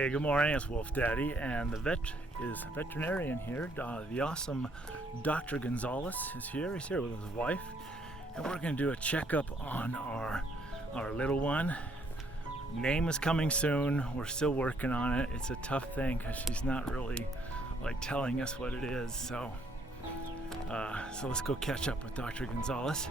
Hey, good morning. It's Wolf Daddy, and the veterinarian here. The awesome Dr. Gonzalez is here. He's here with his wife, and we're going to do a checkup on our little one. Name is coming soon. We're still working on it. It's a tough thing because she's not really telling us what it is. So let's go catch up with Dr. Gonzalez.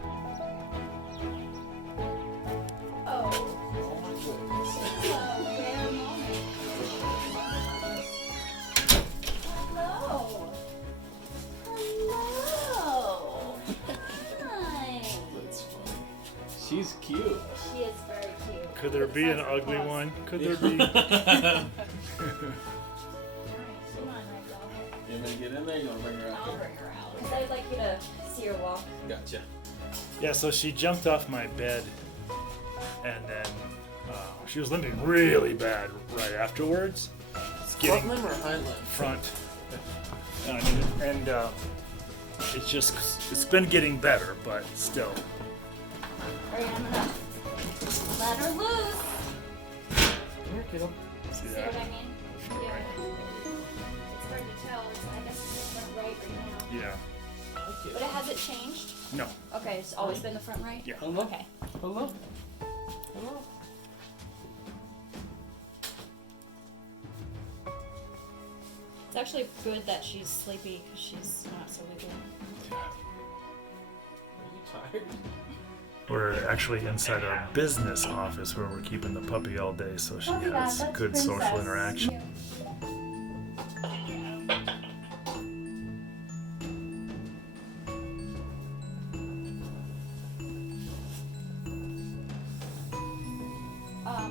She's cute. She is very cute. Could there be an ugly one? Could there be? Come on, Ragdoll. You want me to get in there? You want to bring her out? I'll bring her out. Because I'd like you to see her walk. Gotcha. Yeah, so she jumped off my bed, and then she was limping really bad right afterwards. Front limb or hind limb? Front. And it's been getting better, but still. Alright, I'm gonna let her loose. Here, kiddo. See See that? what I mean? Yeah. It's hard to tell. I guess it's just front right now. Yeah. But it hasn't changed? No. Okay, it's always been the front right? Yeah. Hello? Okay. Hello? Hello? It's actually good that she's sleepy because she's not so wiggly. Are you tired? We're actually inside our business office where we're keeping the puppy all day, so she has good social interaction.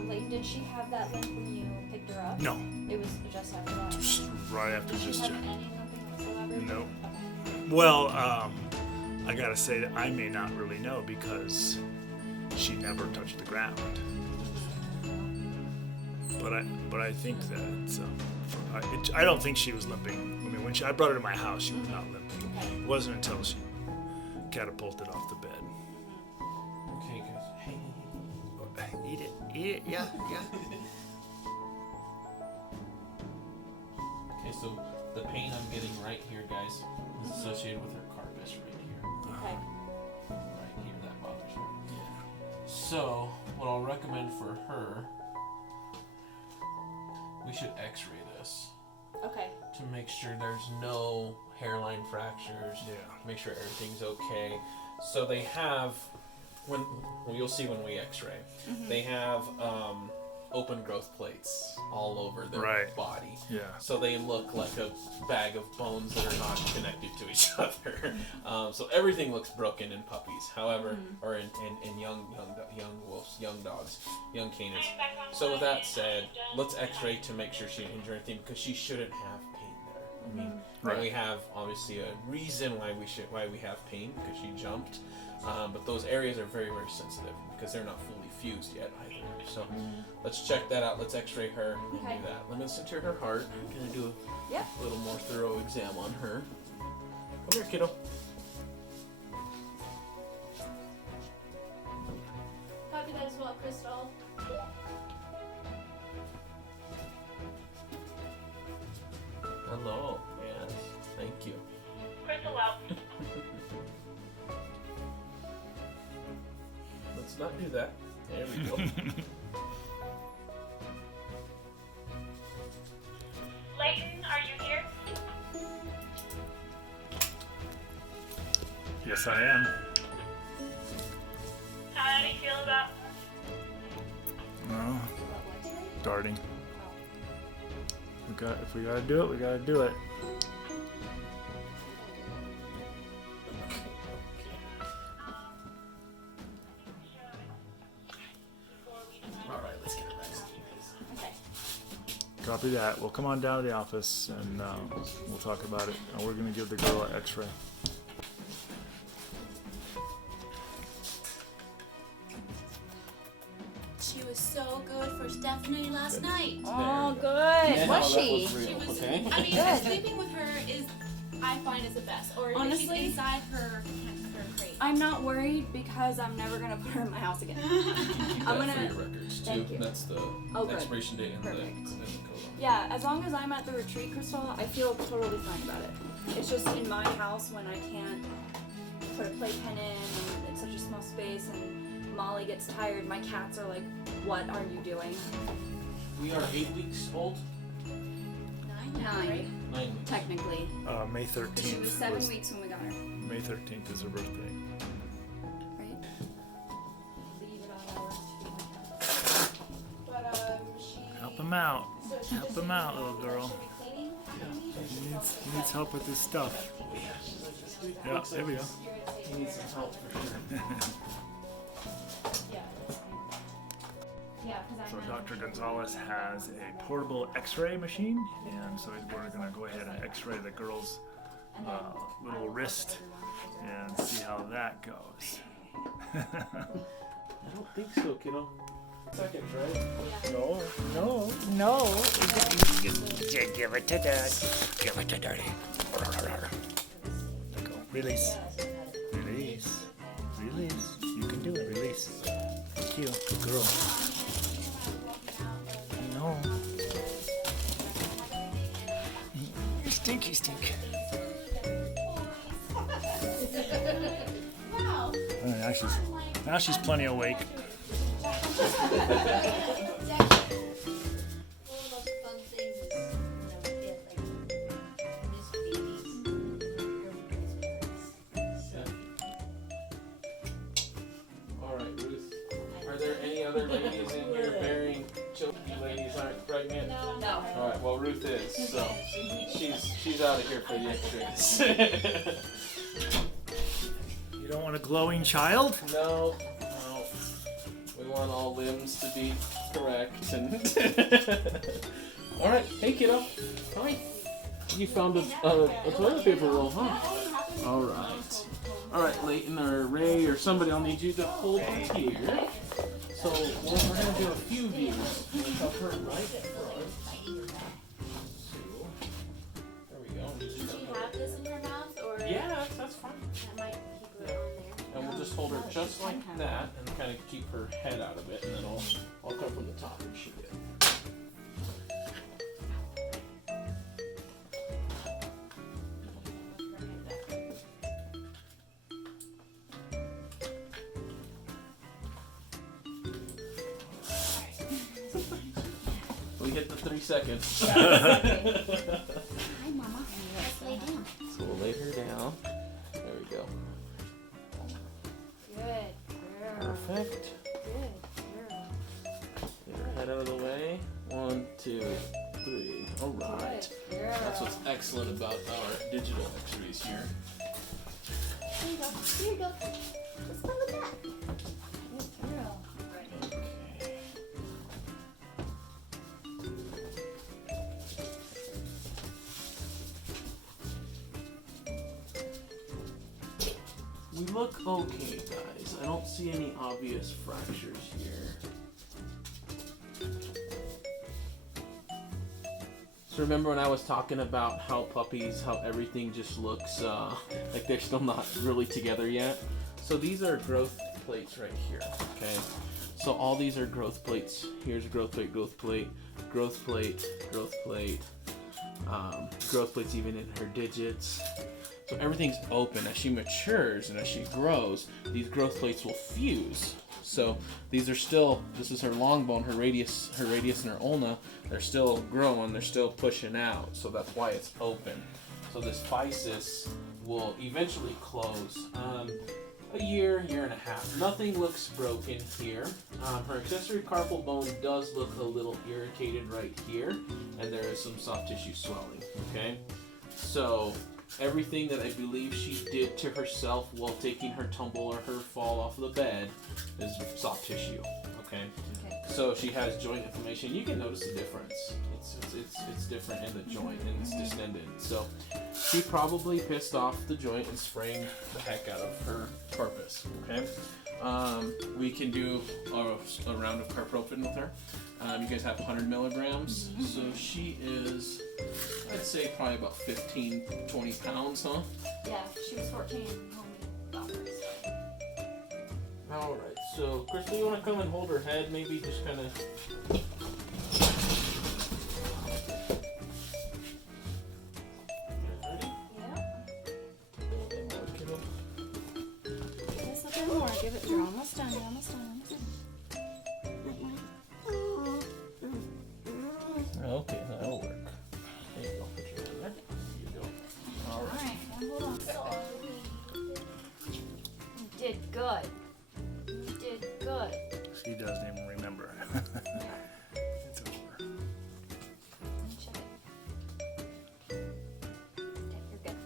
Layton, did she have that limp when you picked her up? No. It was just after that. Just right after Did she just have any limping whatsoever? Nope. Okay. Well, I gotta say that I may not really know because she never touched the ground. But I think that I don't think she was limping. I mean, when I brought her to my house, she was not limping. Okay. It wasn't until she catapulted off the bed. Okay, guys. Hey. Eat it, yeah. Okay, so the pain I'm getting right here, guys, is associated with her carpus right here. Okay. Right here, that bothers her. So, what I'll recommend for her, we should x-ray this Okay. to make sure there's no hairline fractures. Yeah. Make sure everything's okay. So they have, you'll see when we x-ray, they have open growth plates all over their body. Yeah. So they look like a bag of bones that are not connected to each other. So everything looks broken in puppies. However, or in young wolves, young dogs, young canines. So with that said, let's x-ray to make sure she didn't injure anything because she shouldn't have pain there. I mean, we have obviously a reason why we have pain because she jumped. But those areas are very, very sensitive because they're not fully fused yet either. So let's check that out. Let's x-ray her and do that. Let me listen to her heart. I'm going to do a little more thorough exam on her. Come here, kiddo. Copy that as well, Crystal. Hello. Yes. Thank you. Crystal out. Let's not do that. There we go. Layton, are you here? Yes, I am. How do you feel about? No. Darting. If we gotta do it, we gotta do it. Alright, let's get her back. Okay. Copy that. We'll come on down to the office and we'll talk about it. And we're gonna give the girl an x-ray. She was so good for Stephanie last night. Oh, good. Yeah, Was that she? was real, She was. okay? I mean, Good. sleeping with her is I find is the best. Or Honestly, if she's inside her crate. I'm not worried because I'm never gonna put her in my house again. You keep I'm that gonna. for your records too. Thank you. That's the good. expiration date and the Perfect. code on it. Yeah, as long as I'm at the retreat, Crystal, I feel totally fine about it. It's just in my house when I can't put a playpen in and it's such a small space and Molly gets tired. My cats are like, "What are you doing?" We are 8 weeks old. 9. 9, 9 weeks. technically. May 13th. She was 7 weeks when we got her. May 13th is her birthday. Right? Leave it on our. But she. Help him out. So she Help just him needs out, to, little girl. Should we cleaning? He needs help with his stuff. Yeah, there we go. He needs some help for sure. Yeah, because So I know. Dr. Gonzalez has a portable X-ray machine, and so we're gonna go ahead and X-ray the girl's little wrist and see how that goes. I don't think so, kiddo. Seconds, right? No. Give it to Dad. Give it to Daddy. Let go. Release. Release. Release. You can do it. Release. Thank you. Good girl. No. You stinky stink. Wow. Now she's plenty awake. All right, Ruth. Are there any other ladies in here bearing children? You ladies aren't pregnant? No. All right. Well, Ruth is. So she's out of here for the X-rays. You don't want a glowing child? No. We want all limbs to be correct. And all right. Hey, kiddo. Hi. You found a toilet paper roll, huh? All right. All right, Leighton or Ray or somebody, I'll need you to hold it here. So we're going to do a few views. Of her right front. So, there we go. Do you have this in your mouth, or Yeah, that's fine. that might keep her on there? And we'll just hold her just like that and kind of keep her head out of it, and then I'll come from the top and shoot it. We hit the 3 seconds. Hi, Mama. Let's lay down. So we'll lay her down. There we go. Good. Perfect. Good. Get her head out of the way. 1, 2, 3. All right. That's what's excellent about our digital X-rays here. Here you go. Here you go. Let's go with that. Good girl. Okay. We look okay, guys. I don't see any obvious fractures here. So remember when I was talking about how puppies, how everything just looks like they're still not really together yet? So these are growth plates right here, okay? So all these are growth plates. Here's a growth plate, growth plate, growth plate, growth plate, growth plates even in her digits. So everything's open. As she matures and as she grows, these growth plates will fuse. So these are still, this is her long bone, her radius and her ulna, they're still growing, they're still pushing out. So that's why it's open. So this physis will eventually close. A year and a half. Nothing looks broken here. Her accessory carpal bone does look a little irritated right here, and there is some soft tissue swelling, okay? So everything that I believe she did to herself while taking her tumble or her fall off the bed is soft tissue, okay? So she has joint inflammation. You can notice the difference. It's different in the joint and it's distended. So she probably pissed off the joint and sprained the heck out of her corpus, okay? we can do a round of carprofen with her. You guys have 100 milligrams, so she is, I'd say, probably about 15, 20 pounds, huh? Yeah, she was 14 when we got her, so. Alright, so Crystal, you want to come and hold her head, maybe just kind of... Just a bit more. Give it. You're almost done. You're almost done. Okay, that'll work. There you go. Put your hand there. There you go. All right. Now hold on. You did good. You did good. She doesn't even remember. It's over. Let me check it. Okay, you're good.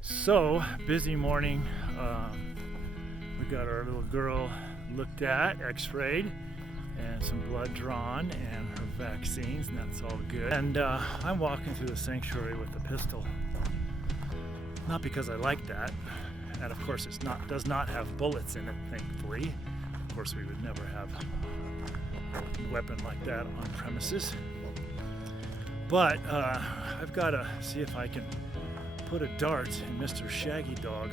So, busy morning. We got our little girl looked at, x-rayed, and some blood drawn, and her vaccines, and that's all good. And I'm walking through the sanctuary with a pistol. Not because I like that, and of course it does not have bullets in it, thankfully. Of course we would never have a weapon like that on premises. But I've got to see if I can put a dart in Mr. Shaggy Dog,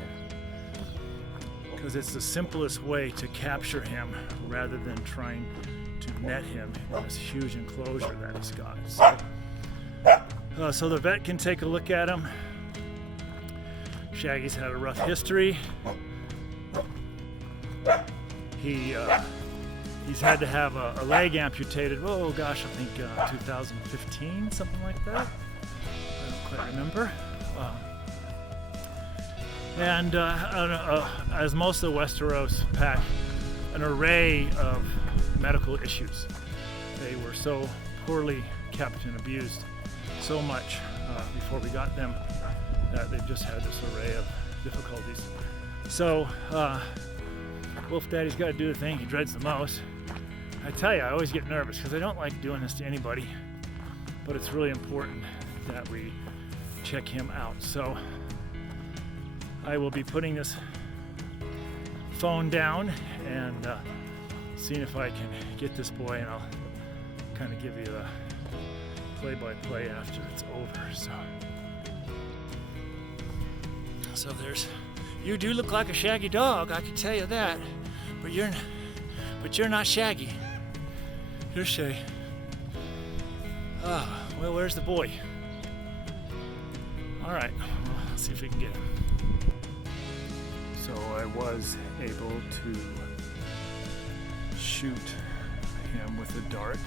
because it's the simplest way to capture him rather than trying to net him in this huge enclosure that he's got. So the vet can take a look at him. Shaggy's had a rough history. He's had to have a leg amputated. Oh gosh, I think 2015, something like that. I don't quite remember. And as most of the Westeros pack an array of medical issues. They were so poorly kept and abused so much before we got them that they've just had this array of difficulties. So Wolf Daddy's got to do the thing he dreads the most. I tell you, I always get nervous because I don't like doing this to anybody, but it's really important that we check him out. So I will be putting this phone down and seeing if I can get this boy, and I'll kind of give you the play-by-play after it's over. So there's, you do look like a Shaggy Dog, I can tell you that, but you're not Shaggy. You're Shay. Well, where's the boy? All right, well, let's see if we can get him. So I was able to shoot him with a dart.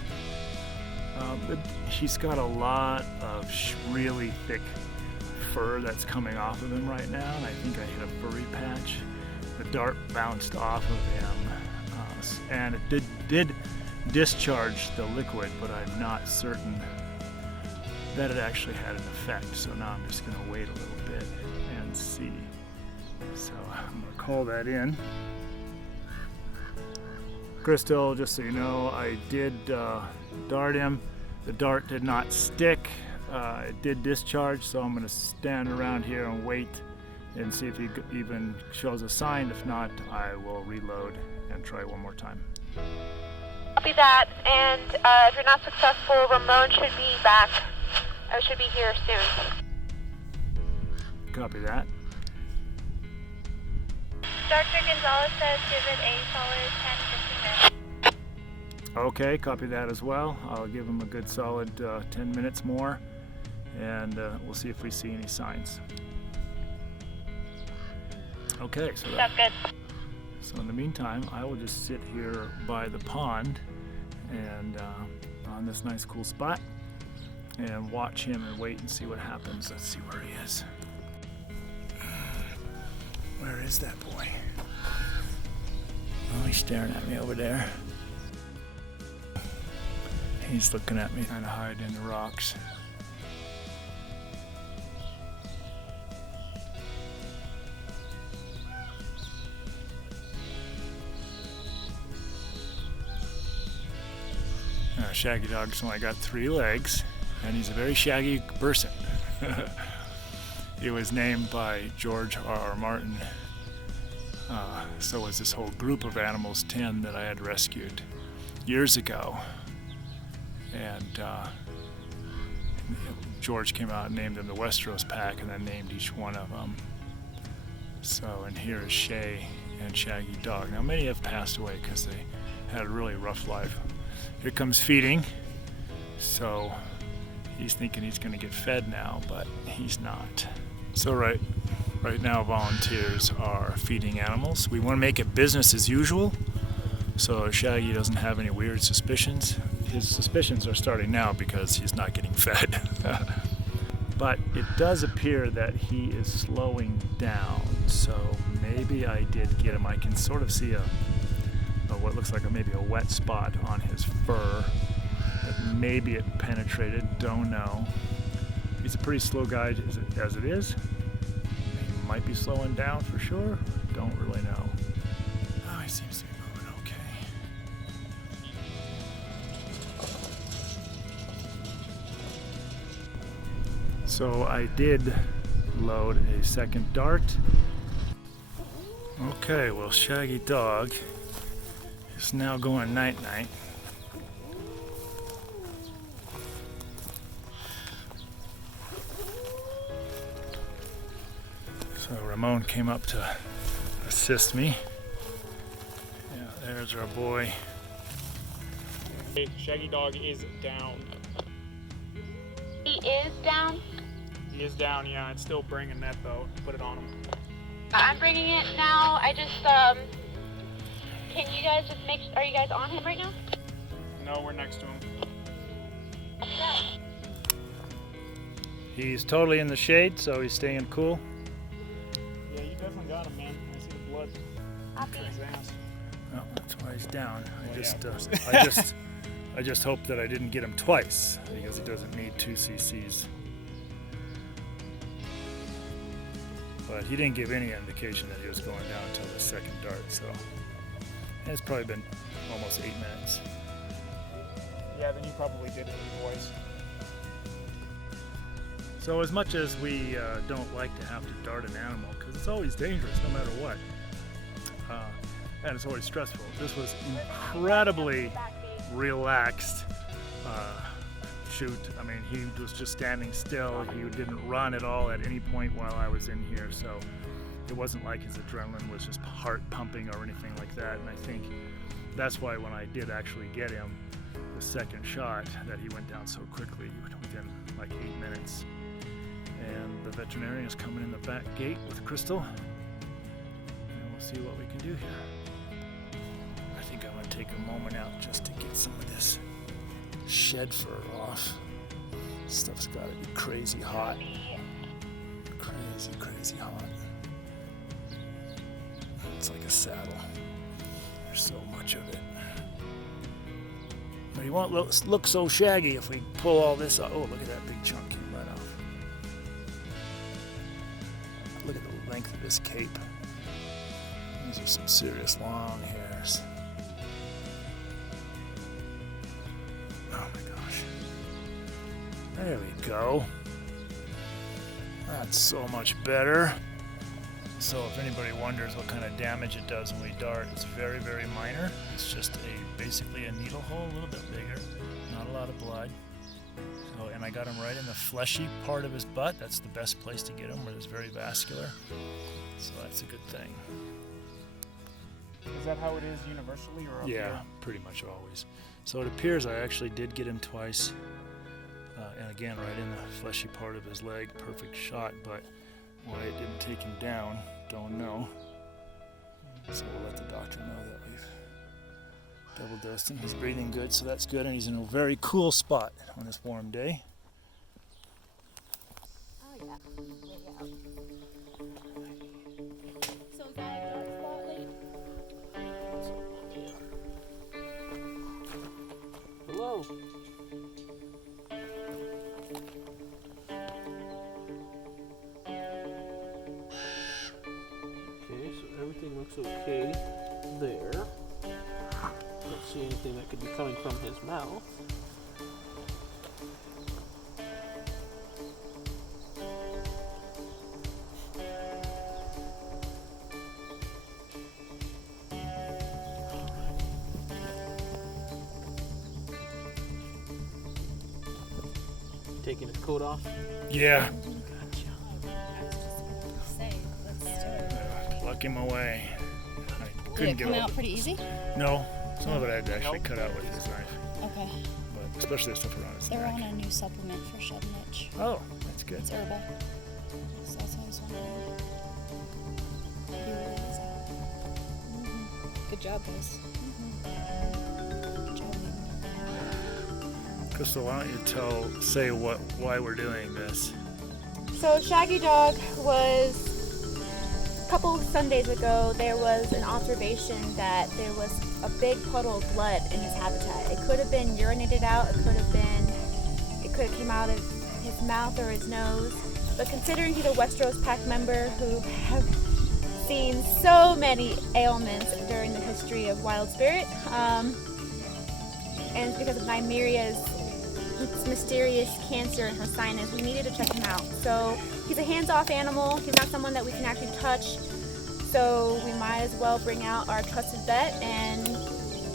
But he's got a lot of really thick fur that's coming off of him right now, and I think I hit a furry patch. The dart bounced off of him, and it did discharge the liquid, but I'm not certain that it actually had an effect. So now I'm just going to wait a little bit and see. So I'm going to call that in. Crystal, just so you know, I did dart him. The dart did not stick. It did discharge, so I'm going to stand around here and wait and see if he even shows a sign. If not, I will reload and try one more time. Copy that, and if you're not successful, Ramon should be back. I should be here soon. Copy that. Dr. Gonzalez says give it a solid 10-15 minutes. Okay, copy that as well. I'll give him a good solid 10 minutes more, and we'll see if we see any signs. Okay, so Sounds good. So in the meantime, I will just sit here by the pond and on this nice cool spot and watch him and wait and see what happens. Let's see where he is. Where is that boy? Oh, he's staring at me over there. He's looking at me, trying to hide in the rocks. Shaggy Dog's only got 3 legs, and he's a very shaggy person. It was named by George R.R. Martin. So was this whole group of animals, 10 that I had rescued years ago. And George came out and named them the Westeros Pack, and then named each one of them. So, and here is Shay and Shaggy Dog. Now, many have passed away because they had a really rough life. Here comes feeding. So he's thinking he's going to get fed now, but he's not. So right now, volunteers are feeding animals. We want to make it business as usual, so Shaggy doesn't have any weird suspicions. His suspicions are starting now because he's not getting fed. But it does appear that he is slowing down, so maybe I did get him. I can sort of see what looks like maybe a wet spot on his fur. That maybe it penetrated, don't know. He's a pretty slow guy as it is. He might be slowing down for sure, don't really know. Oh, he seems to be moving okay. So I did load a second dart. Okay, well, Shaggy Dog is now going night-night. So Ramon came up to assist me. Yeah, there's our boy. Shaggy Dog is down. He is down. He is down, yeah. It's still bringing that though. Put it on him. I'm bringing it now. I just, can you guys just are you guys on him right now? No, we're next to him. He's totally in the shade, so he's staying cool. Yeah, you definitely got him, man. I see the blood Copy. in his ass. Well, that's why he's down. Well, yeah, I just hope that I didn't get him twice, because he doesn't need 2 cc's. But he didn't give any indication that he was going down until the second dart, so it's probably been almost 8 minutes. Yeah, then you probably did it twice. So as much as we don't like to have to dart an animal, because it's always dangerous no matter what, and it's always stressful, this was incredibly relaxed shoot. I mean, he was just standing still. He didn't run at all at any point while I was in here, so it wasn't like his adrenaline was just heart pumping or anything like that. And I think that's why when I did actually get him the second shot, that he went down so quickly within like 8 minutes. And the veterinarian is coming in the back gate with Crystal, and we'll see what we can do here. I think I'm going to take a moment out just to get some of this shed fur off. Stuff's got to be crazy hot. Crazy hot. It's like a saddle. There's so much of it. But he won't look so shaggy if we pull all this off. Oh, look at that big chunk came right off. Look at the length of this cape. These are some serious long hairs. Oh my gosh. There we go. That's so much better. So if anybody wonders what kind of damage it does when we dart, it's very, very minor. It's just basically a needle hole, a little bit bigger, not a lot of blood. So, and I got him right in the fleshy part of his butt. That's the best place to get him, where it's very vascular. So that's a good thing. Is that how it is universally, or up Yeah, here? pretty much always. So it appears I actually did get him twice. And again, right in the fleshy part of his leg, perfect shot, but why it didn't take him down, don't know. So we'll let the doctor know that we've double dosed him. He's breathing good, so that's good, and he's in a very cool spot on this warm day. Oh, yeah. Way out. So is that a dark spot, Lee? Hello. Okay, so everything looks okay there. Don't see anything that could be coming from his mouth. taking his coat off? Yeah. Say, let's do it. Pluck him away. I Did couldn't it get come all out pretty easy? No, some of it I had to actually cut out with his knife, Okay. but especially the stuff around his They're neck. on a new supplement for shed and itch. Oh, that's good. It's herbal. So that's what I was wondering. He really is out. Good job, guys. Good job, Nathan. Crystal, why don't you say why we're doing this? So Shaggy Dog was, a couple Sundays ago, there was an observation that there was a big puddle of blood in his habitat. It could have been urinated out, it could have came out of his mouth or his nose. But considering he's a Westeros pack member who have seen so many ailments during the history of Wild Spirit, and it's because of Nymeria's mysterious cancer in her sinus, we needed to check him out. So he's a hands-off animal. He's not someone that we can actually touch. So we might as well bring out our trusted vet and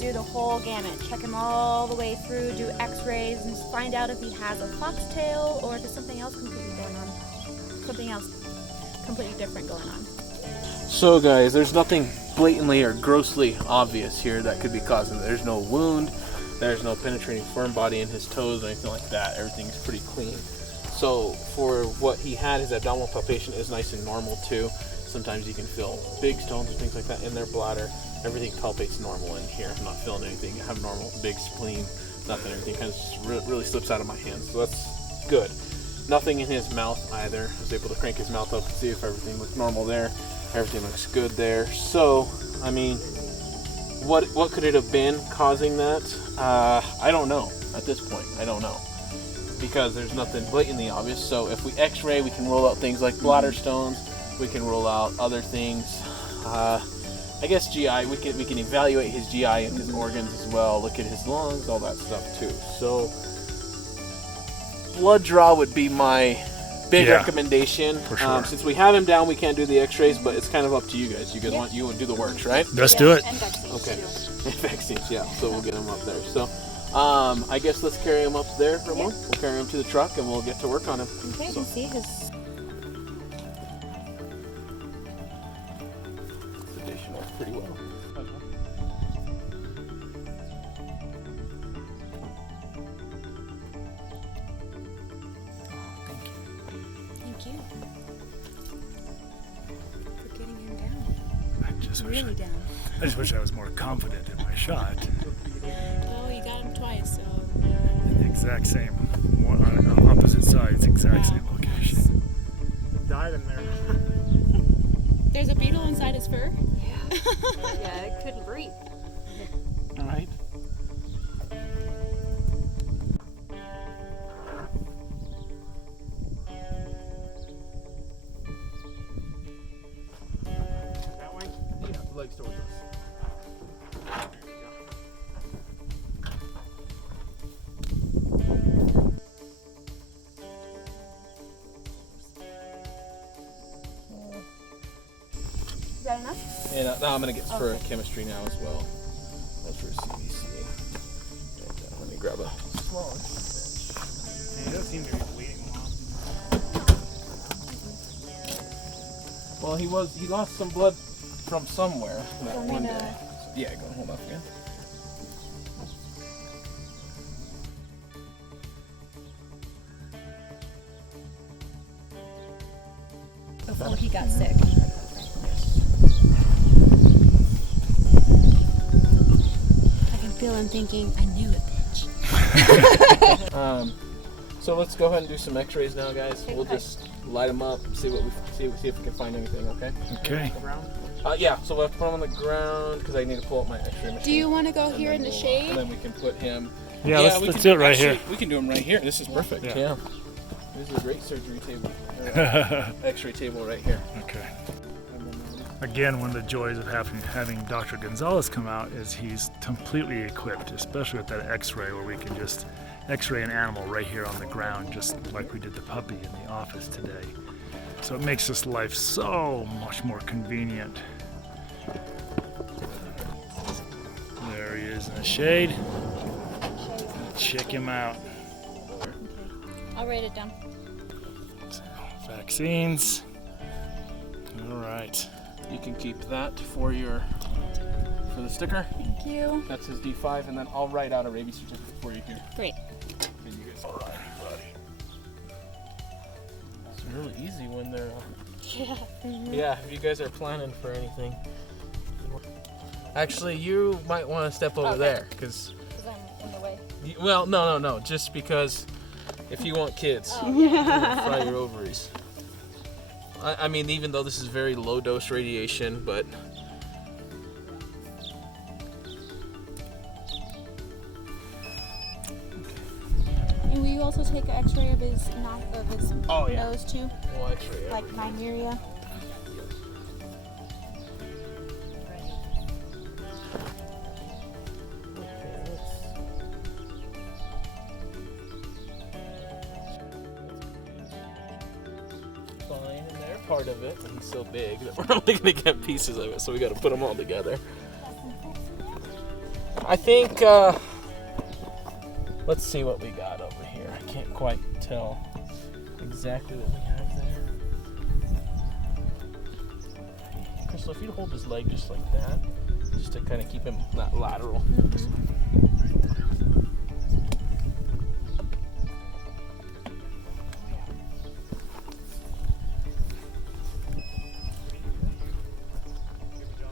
do the whole gamut. Check him all the way through, do x-rays, and find out if he has a foxtail or if there's something else completely going on. Something else completely different going on. So guys, there's nothing blatantly or grossly obvious here that could be causing it. There's no wound, there's no penetrating foreign body in his toes or anything like that. Everything's pretty clean. So for what he had, his abdominal palpation is nice and normal too. Sometimes you can feel big stones and things like that in their bladder. Everything palpates normal in here. I'm not feeling anything. I have normal big spleen, nothing. Everything kind of just really slips out of my hands. So that's good. Nothing in his mouth either. I was able to crank his mouth up and see if everything looked normal there. Everything looks good there. So, I mean, what could it have been causing that? I don't know at this point. I don't know. Because there's nothing blatantly obvious. So if we x-ray, we can rule out things like bladder stones. We can rule out other things. I guess GI, we can evaluate his GI and his organs as well. Look at his lungs, all that stuff too. So blood draw would be my big recommendation. For sure. Since we have him down, we can't do the x-rays, but it's kind of up to you guys. You guys want to do the works, right? Let's do it. And vaccines Okay. too. Vaccines, yeah. So we'll get him up there. So I guess let's carry him up there, Ramon. We'll carry him to the truck and we'll get to work on him. Okay, So- you can see his. Additional pretty well. Thank you. For getting him down. I just wish Really down. I just wish I was more confident in my shot. Well, you got him twice, so. The exact same, on opposite sides, exact same location. Died in there. There's a beetle inside his fur. Yeah, it couldn't breathe. All right. That way? Yeah, the legs towards us. Is that enough? And now I'm going to get for chemistry now as well. That's for CBC. And, let me grab a smaller. He does seem to be bleeding a lot. Well, he lost some blood from somewhere that one day. Yeah, go and hold off again. Before he got sick. I can feel him thinking, I knew it, bitch. So let's go ahead and do some x-rays now, guys. We'll just light them up, see if we can find anything, okay? Okay. Yeah, so we'll have to put him on the ground because I need to pull up my x-ray machine. Do you want to go And here then in the we'll- shade? And then we can put him... Yeah, we let's can do it right actually, here. We can do him right here. This is perfect. Yeah. Yeah. This is a great surgery table. X-ray table right here. Okay. Again, one of the joys of having Dr. Gonzalez come out is he's completely equipped, especially with that x-ray where we can just x-ray an animal right here on the ground, just like we did the puppy in the office today. So it makes this life so much more convenient. There he is in the shade. Check him out. I'll write it down. Vaccines. All right. You can keep that for the sticker. Thank you. That's his D5, and then I'll write out a rabies certificate for you here. Great. And you guys, alrighty, buddy. It's really easy when they're. Yeah. Yeah, if you guys are planning for anything. Actually, you might want to step over Okay. there, because. Because I'm in the way. Well, no. Just because if you want kids, Oh. you're gonna fry your ovaries. I mean, even though this is very low dose radiation, but. And will you also take an X-ray of his Oh, yeah. nose too, Well, actually, like Nymeria? fine, and they're part of it. He's so big that we're only gonna get pieces of it, so we gotta put them all together. I think, let's see what we got over here. I can't quite tell exactly what we have there. Crystal, if you'd hold his leg just like that, just to kind of keep him not lateral.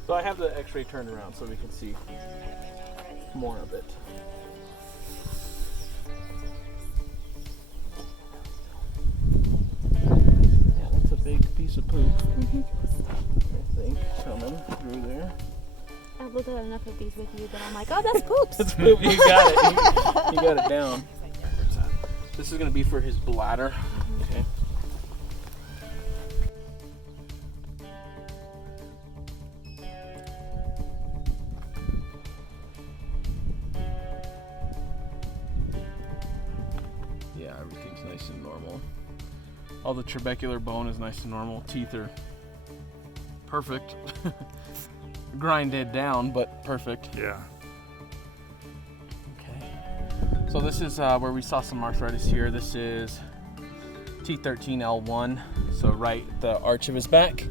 So I have the x-ray turned around so we can see more of it. Yeah, that's a big piece of poop. I think coming through there. I've looked at enough of these with you that I'm like, oh, that's poops. That's poop. You got it. You got it down. This is gonna be for his bladder. Okay. Yeah, everything's nice and normal. All the trabecular bone is nice and normal. Teeth are perfect. Grinded down, but perfect. Yeah. Okay. So this is where we saw some arthritis here. This is T13L1. So right the arch of his back.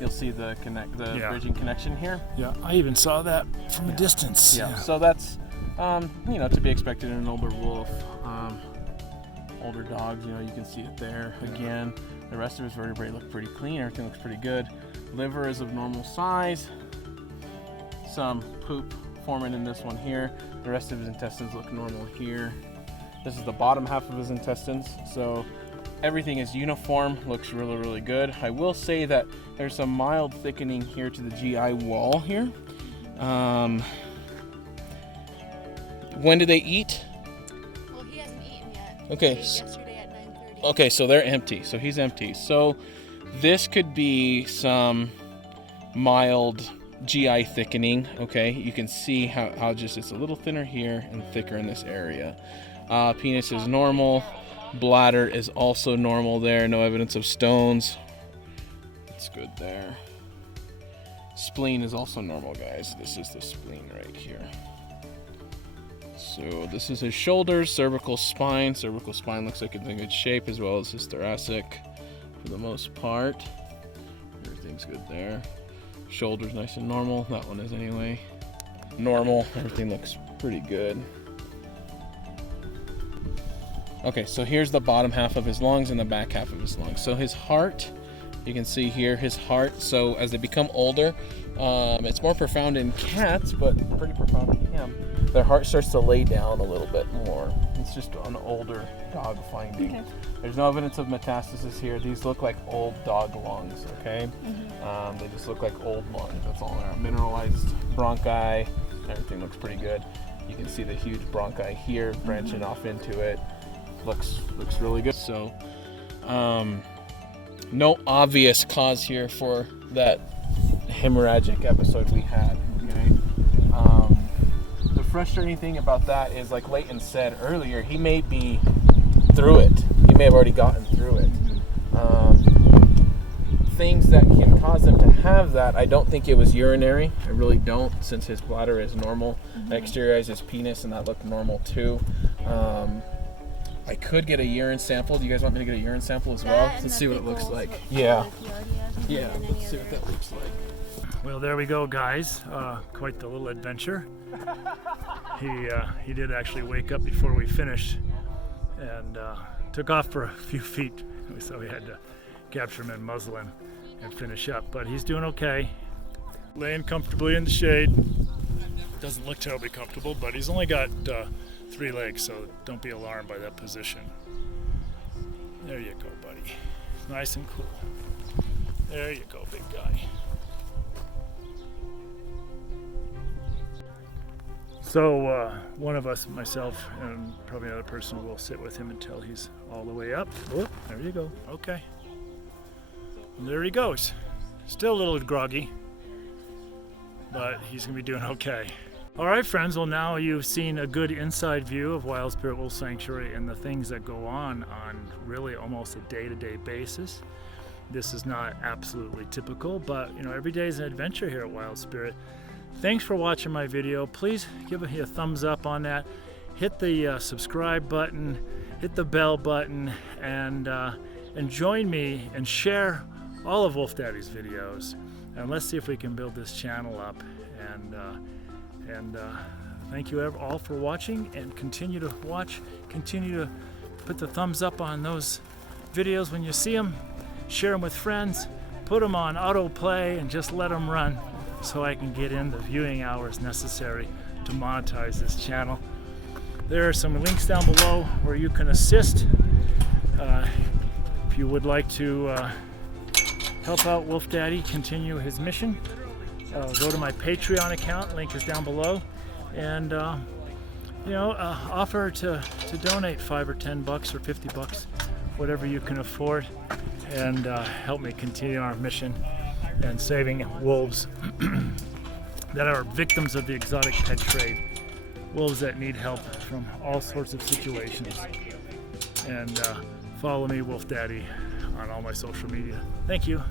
You'll see the Yeah. bridging connection here. Yeah, I even saw that from a distance. Yeah. So that's to be expected in an older wolf. Older dogs, you can see it there. Again, the rest of his vertebrae look pretty clean. Everything looks pretty good. Liver is of normal size. Some poop forming in this one here. The rest of his intestines look normal here. This is the bottom half of his intestines. So everything is uniform, looks really, really good. I will say that there's some mild thickening here to the GI wall here. When do they eat? Well, he hasn't eaten yet. Okay. He ate yesterday at 9:30. Okay, so they're empty. So he's empty. So this could be some mild GI thickening. Okay, you can see how just it's a little thinner here and thicker in this area. Penis is normal. Bladder is also normal there. No evidence of stones. That's good there. Spleen is also normal, guys. This is the spleen right here. So this is his shoulders, cervical spine. Cervical spine looks like it's in good shape, as well as his thoracic for the most part. Everything's good there. Shoulders nice and normal. That one is anyway. Normal. Everything looks pretty good. Okay, so here's the bottom half of his lungs and the back half of his lungs. So his heart, you can see here his heart. So as they become older, it's more profound in cats, but pretty profound in him. Their heart starts to lay down a little bit more. It's just an older dog finding. Okay. There's no evidence of metastasis here. These look like old dog lungs, okay? They just look like old lungs. That's all they are. Mineralized bronchi. Everything looks pretty good. You can see the huge bronchi here branching off into it. Looks really good. So, no obvious cause here for that hemorrhagic episode we had. Okay. The frustrating thing about that is, like Leighton said earlier, he may be through it. He may have already gotten through it. Things that can cause them to have that, I don't think it was urinary. I really don't, since his bladder is normal. I exteriorized his penis and that looked normal too. I could get a urine sample. Do you guys want me to get a urine sample as well? Let's see what it looks like. Yeah. Yeah, let's see what that looks like. Well, there we go, guys. Quite the little adventure. He did actually wake up before we finished and took off for a few feet, so we had to capture him and muzzle him and finish up. But he's doing okay, laying comfortably in the shade. Doesn't look terribly comfortable, but he's only got 3 legs, so don't be alarmed by that position. There you go, buddy. Nice and cool. There you go, big guy. So one of us, myself, and probably another person, will sit with him until he's all the way up. Oh, there you go. Okay. And there he goes. Still a little groggy, but he's going to be doing okay. All right, friends. Well, now you've seen a good inside view of Wild Spirit Wolf Sanctuary and the things that go on really almost a day-to-day basis. This is not absolutely typical, but every day is an adventure here at Wild Spirit. Thanks for watching my video. Please give me a thumbs up on that. Hit the subscribe button, hit the bell button, and join me and share all of Wolf Daddy's videos. And let's see if we can build this channel up. And thank you all for watching, and continue to watch. Continue to put the thumbs up on those videos when you see them. Share them with friends. Put them on autoplay and just let them run, so I can get in the viewing hours necessary to monetize this channel. There are some links down below where you can assist. If you would like to help out Wolf Daddy continue his mission, go to my Patreon account. Link is down below, and offer to donate $5 or $10 or $50, whatever you can afford, and help me continue our mission and saving wolves that are victims of the exotic pet trade. Wolves that need help from all sorts of situations. And follow me, Wolf Daddy, on all my social media. Thank you.